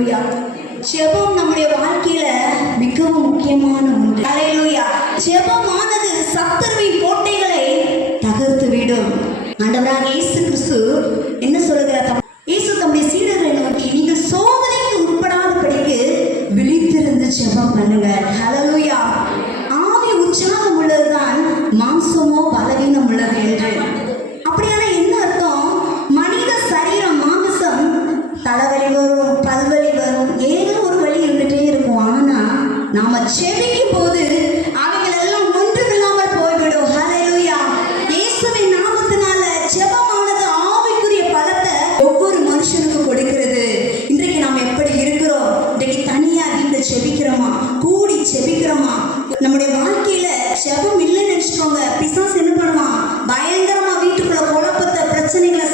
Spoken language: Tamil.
அலையலூயா ஜெபம் நம்முடைய வாழ்க்கையில மிகவும் முக்கியமான ஒன்று. அலையலூயா ஜெபம் ஆனது கோட்டைகளை தகர்த்து விடும். ஆண்டவராக இயேசு கிறிஸ்து என்ன சொல்லுகிறார் இயேசு தம்முடைய சீடர்களை நோக்கி நீங்கள் சோதனைக்கு உட்படாதபடிக்கு விழித்திருந்து ஜெபம் பண்ணுங்க அலலூயா ஆவி உற்சாகம் உள்ளதுதான் மாம்ச நாம செவிக்கும் போது அவைகளெல்லாம் ஒன்று போய்விடும். ஹலையா இயேசுவின் ஆவிக்குரிய பலத்தை ஒவ்வொரு மனுஷனுக்கு கொடுக்கிறது. இன்றைக்கு நாம் எப்படி இருக்கிறோம்? இன்றைக்கு தனியா வீட்டில் செபிக்கிறோமா கூடி செபிக்கிறோமா நம்முடைய வாழ்க்கையில ஜெபம் இல்லைன்னு நினைச்சுக்கோங்க. பிசாஸ் என்ன பண்ணுவான்? பயங்கரமா வீட்டுக்குள்ள குழப்பத்தை பிரச்சனைகளை